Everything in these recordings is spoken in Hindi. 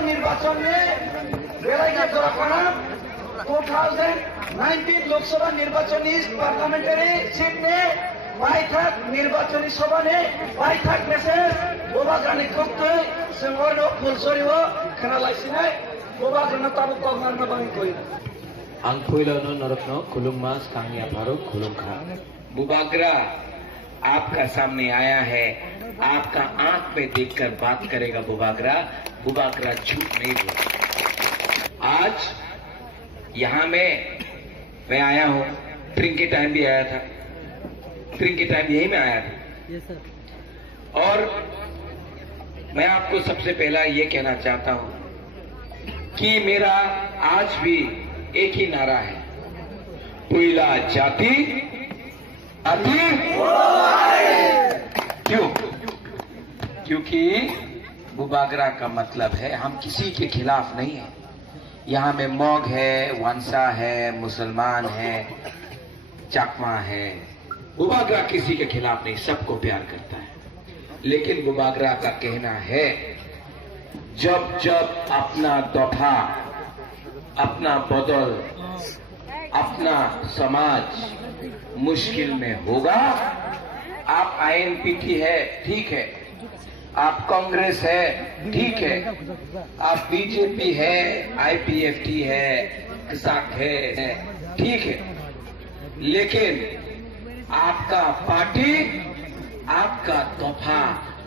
निर्वाचन में 2019 लोकसभा निर्वाचन पार्लियामेंट्री सीट ने बाइथाक निर्वाचन सभा ने बाइथाक मेसेज बोबाग्रानि कुक्तै जोंनो फुलसरिव खोनालायसिनाय बोबाग्राना ताबुक तगनारना बांगै आं फैलावनो नरकनो खुलुममा सांगिया फारुक खुलुमखा बुबाग्रा आपका सामने आया है, आपका आंख में देखकर बात करेगा बुबाग्रा। बुबाग्रा झूठ नहीं बोलता। आज यहाँ मैं आया हूँ, ट्रिंग के टाइम भी आया था, ट्रिंग के टाइम यही में आया था। और मैं आपको सबसे पहला ये कहना चाहता हूँ कि मेरा आज भी एक ही नारा है, पुइला जाति क्यों? क्योंकि बुबाग्रा का मतलब है हम किसी के खिलाफ नहीं है। यहाँ में मौग है, वंसा है, मुसलमान है, चाकमा है। बुबाग्रा किसी के खिलाफ नहीं, सबको प्यार करता है। लेकिन बुबाग्रा का कहना है जब जब अपना दफा, अपना बदल, अपना समाज मुश्किल में होगा, आप आईएनपीटी है ठीक है, आप कांग्रेस है ठीक है, आप बीजेपी है, आईपीएफटी है, किसाक है ठीक है, लेकिन आपका पार्टी, आपका तोहफा,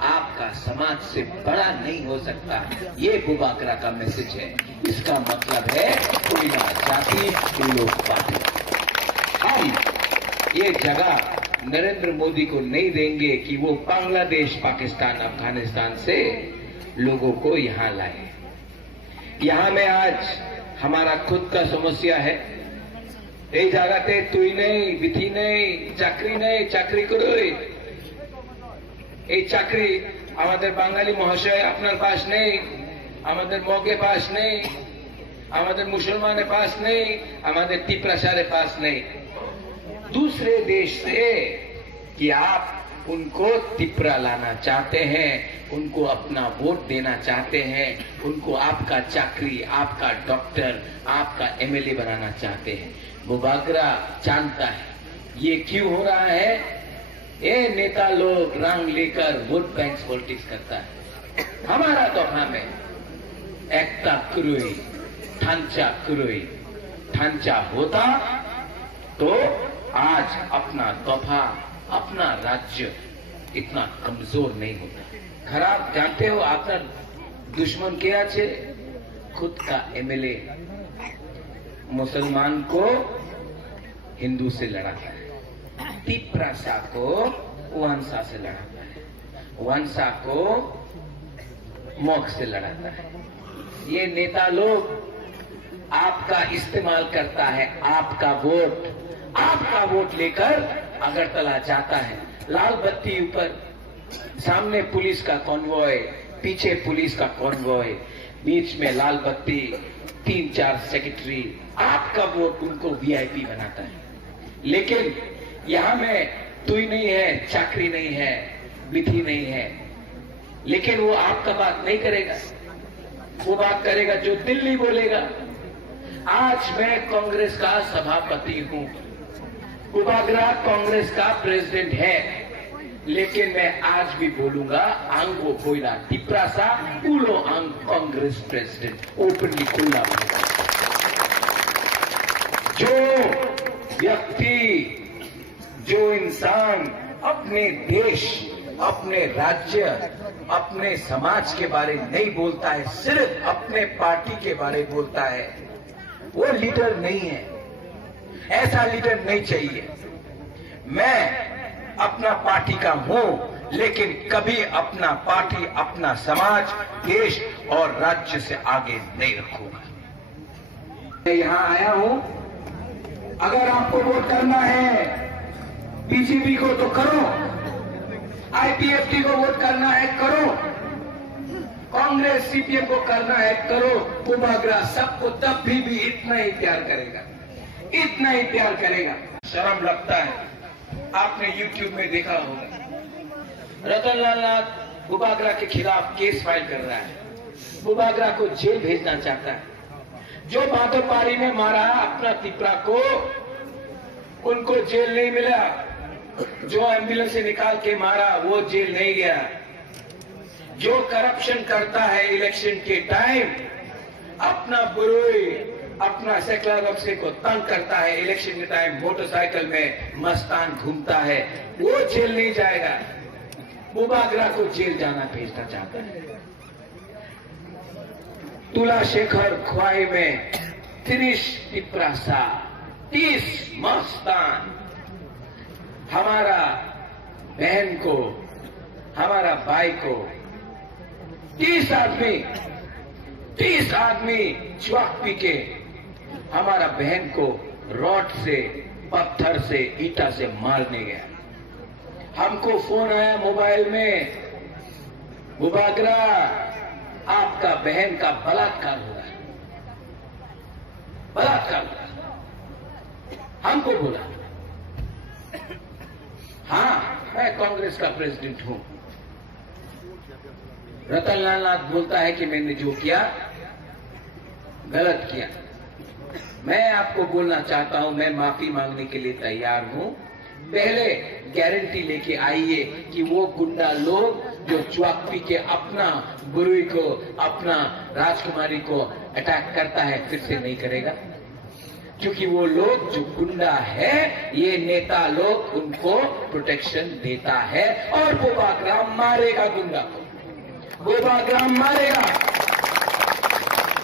आपका समाज से बड़ा नहीं हो सकता। ये बुबाग्रा का मैसेज है। इसका मतलब है कोई ना जाति कोई लोग पार्टी। हम ये जगह नरेंद्र मोदी को नहीं देंगे कि वो बांग्लादेश, पाकिस्तान, अफगानिस्तान से लोगों को यहाँ लाए। यहाँ में आज हमारा खुद का समस्या है। এই জায়গাতে তুই নেই, বিধি নেই, চাকরি নেই, চাকরি করই। এই চাকরি আমাদের বাঙালি মহাশয় আপনার পাশ নেই, আমাদের মগে পাশ নেই, আমাদের মুসলমানের पास नहीं, हमारे तिपरासारे पास नहीं। दूसरे देश से कि आप उनको तिपरा लाना चाहते हैं, उनको अपना वोट देना चाहते हैं, उनको आपका चाकरी, आपका डॉक्टर, आपका एमएलए बनाना चाहते हैं। बुबाग्रा जानता है ये क्यों हो रहा है। ये नेता लोग रंग लेकर वोट बैंक पॉलिटिक्स करता है। हमारा तोहफा में एकता कुरुई, ढांचा कुरुई, ढांचा होता तो आज अपना तोहफा, अपना राज्य इतना कमजोर नहीं होता। खराब जानते हो आपका दुश्मन क्या है? खुद का एमएलए मुसलमान को हिंदू से लड़ाता है, तिपरासा को वंसा से लड़ाता है, वंसा को मोक्ष से लड़ाता है। ये नेता लोग आपका इस्तेमाल करता है, आपका वोट लेकर अगरतला जाता है। लाल बत्ती ऊपर, सामने पुलिस का कॉन्वॉय, पीछे पुलिस का कॉन्वॉय, बीच में लाल बत्ती, 3-4 सेक्रेटरी, आपका वोट उनको वीआईपी बनाता है। लेकिन यहां में तुई नहीं है, चाकरी नहीं है, विधि नहीं है, लेकिन वो आपका बात नहीं करेगा। वो बात करेगा जो दिल्ली बोलेगा। आज मैं कांग्रेस का सभापति हूं, बुबाग्रा कांग्रेस का प्रेसिडेंट है, लेकिन मैं आज भी बोलूंगा आंगो कोयला तिपरासा उलो आंग कांग्रेस प्रेसिडेंट ओपनली खुला। जो व्यक्ति, जो इंसान अपने देश, अपने राज्य, अपने समाज के बारे नहीं बोलता है, सिर्फ अपने पार्टी के बारे बोलता है, वो लीडर नहीं है। ऐसा लीडर नहीं चाहिए। मैं अपना पार्टी का हूं, लेकिन कभी अपना पार्टी, अपना समाज, देश और राज्य से आगे नहीं रखूंगा। मैं यहां आया हूं अगर आपको वोट करना है बीजेपी को तो करो, आईपीएफटी को वोट करना है करो, कांग्रेस सीपीएम को करना है करो, बुबागरा सबको तब भी इतना ही प्यार करेगा, इतना ही प्यार करेगा। शर्म लगता है, आपने यूट्यूब में देखा होगा रतन लाल नाथ बुबागरा के खिलाफ केस फाइल कर रहा है, बुबागरा को जेल भेजना चाहता है। जो भादोपारी में मारा अपना तिपरा को, उनको जेल नहीं मिला, जो एम्बुलेंस से निकाल के मारा वो जेल नहीं गया। जो करप्शन करता है इलेक्शन के टाइम, अपना बुरोई अपना सेक्युलर बक्से को तंग करता है, इलेक्शन के टाइम मोटरसाइकिल में मस्तान घूमता है, वो जेल नहीं जाएगा। बुबागरा को जेल जाना भेजना चाहता है। तुला शेखर ख्वाई में 30 टिप्रासा, 30 मस्तान, हमारा बहन को, हमारा भाई को 30 आदमी च्वाक पी के हमारा बहन को रॉड से, पत्थर से, ईटा से मारने गया। हमको फोन आया मोबाइल में, बुबागरा आपका बहन का बलात्कार हो रहा है, बलात्कार हो रहा है। हमको बोला, हाँ मैं कांग्रेस का प्रेसिडेंट हूं। रतन लाल नाथ बोलता है कि मैंने जो किया गलत किया। मैं आपको बोलना चाहता हूं, मैं माफी मांगने के लिए तैयार हूं। पहले गारंटी लेके आइए कि वो गुंडा लोग जो च्वाक पी के अपना बुरुई को, अपना राजकुमारी को अटैक करता है, फिर से नहीं करेगा। क्योंकि वो लोग जो गुंडा है, ये नेता लोग उनको प्रोटेक्शन देता है और बुबागरा मारेगा गुंडा को, बुबागरा मारेगा।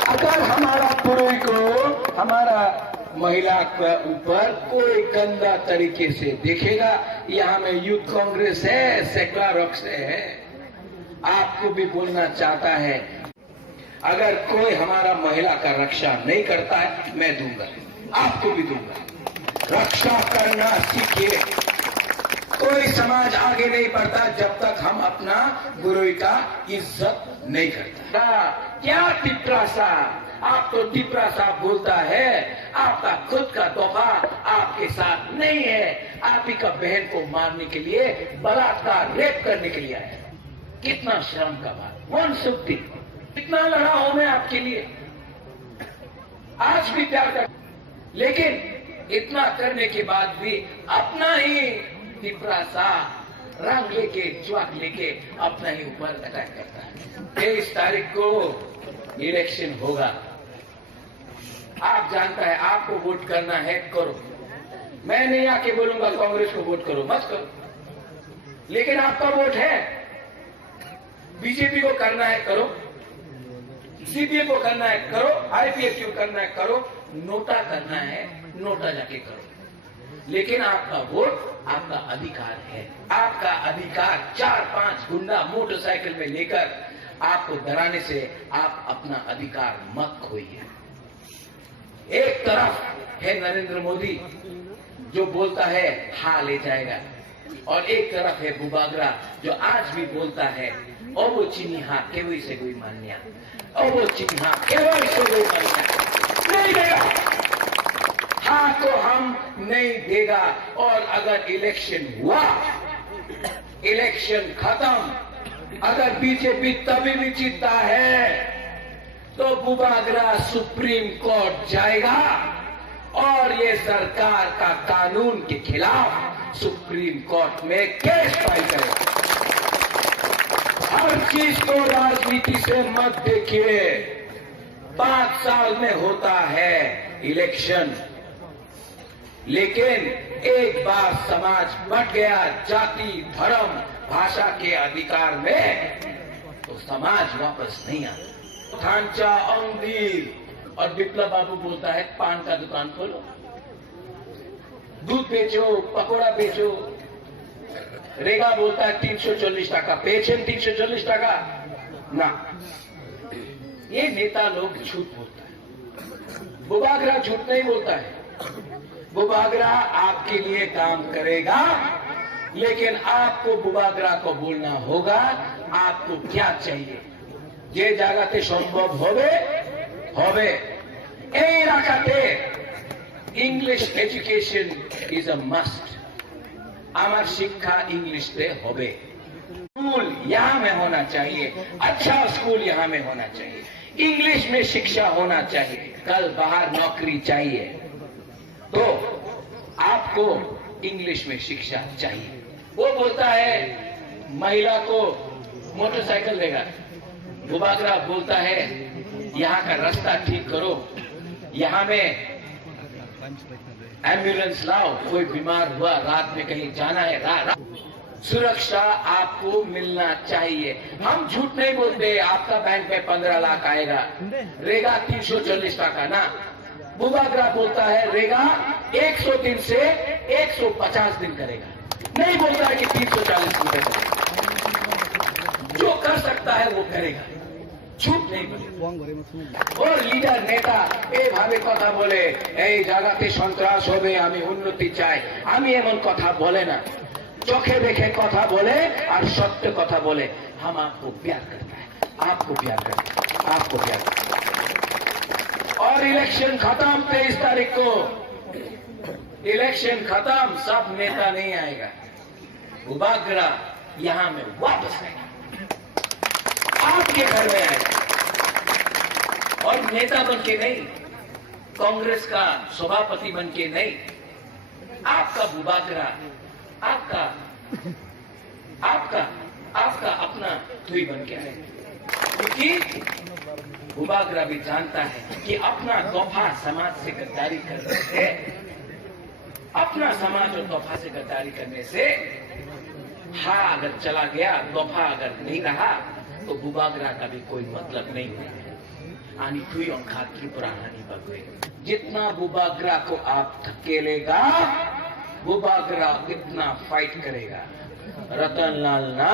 अगर हमारा बुरुई को, हमारा महिला के ऊपर कोई गंदा तरीके से देखेगा, यहाँ में यूथ कांग्रेस है, सेक्युलर रॉक्स है, आपको भी बोलना चाहता है, अगर कोई हमारा महिला का रक्षा नहीं करता है, मैं दूंगा, आपको भी दूंगा। रक्षा करना सीखिए। कोई समाज आगे नहीं बढ़ता जब तक हम अपना बुराई का इज्जत नहीं करता। क्या टिप्रासा, आप तो टिप्रासा बोलता है, आपका खुद का तोहफा आपके साथ नहीं है। आप ही का बहन को मारने के लिए, बलात्कार, रेप करने के लिए आए। कितना शर्म का बात। वन सुक्ति, कितना लड़ा हूं मैं आपके लिए, आज भी प्यार कर, लेकिन इतना करने के बाद भी अपना ही टिप्रासा रंग लेके, च्वाक लेके अपना ही ऊपर अटैक करता है। 23 तारीख को इलेक्शन होगा। आप जानता है, आपको वोट करना है करो। मैं नहीं आके बोलूंगा कांग्रेस को वोट करो, मत करो, लेकिन आपका वोट है। बीजेपी को करना है करो, सीपीएम को करना है करो, आईपीएफ को करना है करो, नोटा करना है नोटा जाके करो, लेकिन आपका वोट आपका अधिकार है। आपका अधिकार 4-5 गुंडा मोटरसाइकिल में लेकर आपको डराने से आप अपना अधिकार मत खोइए। एक तरफ है नरेंद्र मोदी जो बोलता है हाँ ले जाएगा, और एक तरफ है बुबागरा जो आज भी बोलता है और वो चीनी हाँ केवई से कोई मान्या, और वो चीनी हाँ केवई से कोई मान्या नहीं देगा। हाँ तो हम नहीं देगा। और अगर इलेक्शन हुआ, इलेक्शन खत्म, अगर बीजेपी तभी भी जीतता है तो बुबागरा सुप्रीम कोर्ट जाएगा और ये सरकार का कानून के खिलाफ सुप्रीम कोर्ट में केस फाइल करेगा। हर चीज को राजनीति से मत देखिए। 5 साल में होता है इलेक्शन, लेकिन एक बार समाज बढ़ गया जाति, धर्म, भाषा के अधिकार में, तो समाज वापस नहीं आता। थांचा, औंधी, और विप्लव बाबू बोलता है पान का दुकान खोलो, दूध बेचो, पकोड़ा बेचो। रेगा बोलता है 340 टाका, पेंशन 340 टाका ना। ये नेता लोग झूठ बोलता है, बुबागरा झूठ नहीं बोलता है। बुबागरा आपके लिए काम करेगा, लेकिन आपको बुबागरा को बोलना होगा आपको क्या चाहिए। जे জায়গাতে সম্ভব হবে হবে এই এলাকাতে English education is a must. আমার শিক্ষা इंग्लिश पे होबे। स्कूल यहाँ में होना चाहिए, अच्छा स्कूल यहाँ में होना चाहिए, इंग्लिश में शिक्षा होना चाहिए। कल बाहर नौकरी चाहिए तो आपको इंग्लिश में शिक्षा चाहिए। वो बोलता है महिला को मोटरसाइकिल देगा, बुबागरा बोलता है यहाँ का रास्ता ठीक करो, यहाँ में एम्बुलेंस लाओ, कोई बीमार हुआ रात में कहीं जाना है, सुरक्षा आपको मिलना चाहिए। हम झूठ नहीं बोलते आपका बैंक में 15 लाख आएगा, रेगा 340 टाका ना। बुबागरा बोलता है रेगा 100 दिन से 150 दिन करेगा, नहीं बोलता है कि 340 दिन करेगा। जो कर सकता है वो करेगा, झूठ नहीं बोले। और लीडर नेता এইভাবে কথা বলে এই জায়গাতে সন্ত্রাস হবে, আমি উন্নতি চাই, আমি এমন কথা বলে না। चोखे देखे कथा बोले और सत्य कथा बोले। हम आपको प्यार करता है, आपको प्यार करता है, आपको प्यार करता है। और इलेक्शन खत्म 23 तारीख को, इलेक्शन खत्म, सब नेता नहीं आएगा, बुबागरा यहाँ में वापस आएगा, आपके घर में आएगा। और नेता बन के नहीं, कांग्रेस का सभापति बन के नहीं, आपका बुबागरा आपका आपका आपका अपना कोई बन के आए। क्योंकि बुबागरा भी जानता है कि अपना तोहफा समाज से गद्दारी करने से, अपना समाज और तोहफा से गद्दारी करने से हाँ अगर चला गया, तोहफा अगर नहीं रहा तो बुबागरा का भी कोई मतलब नहीं है। आनी कोई औखा त्रिपुरा हानि बगवे। जितना बुबागरा को आप धकेलेगा बुबागरा इतना फाइट करेगा। रतनलाल ना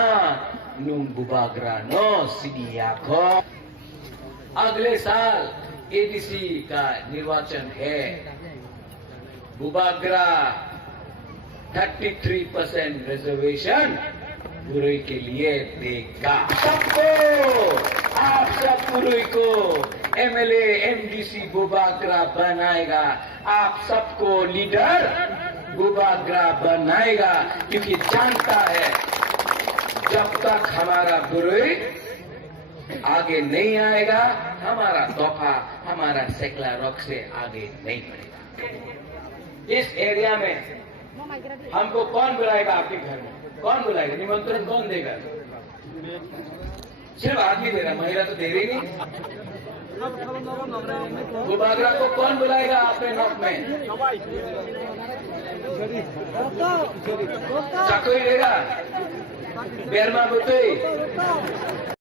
नून बुबागरा नो सिडिया को। अगले साल एडीसी का निर्वाचन है, बुबागरा 33% रिजर्वेशन बुरुई के लिए देगा। सबको, आप सब बुरुई को एमएलए एमडीसी बुबागरा बनाएगा, आप सबको लीडर बुबागरा बनाएगा। क्योंकि जानता है जब तक हमारा बुरुई आगे नहीं आएगा, हमारा तोहफा, हमारा सेकला रॉक से आगे नहीं बढ़ेगा। इस एरिया में हमको कौन बुलाएगा? आपके घर में कौन बुलाएगा? निमंत्रण कौन देगा? सिर्फ आदमी दे रहा, महिला तो दे रही नहीं। बुबागरा को कौन बुलाएगा अपने नौक में? चाकोई देगा, बेरमा बुतई।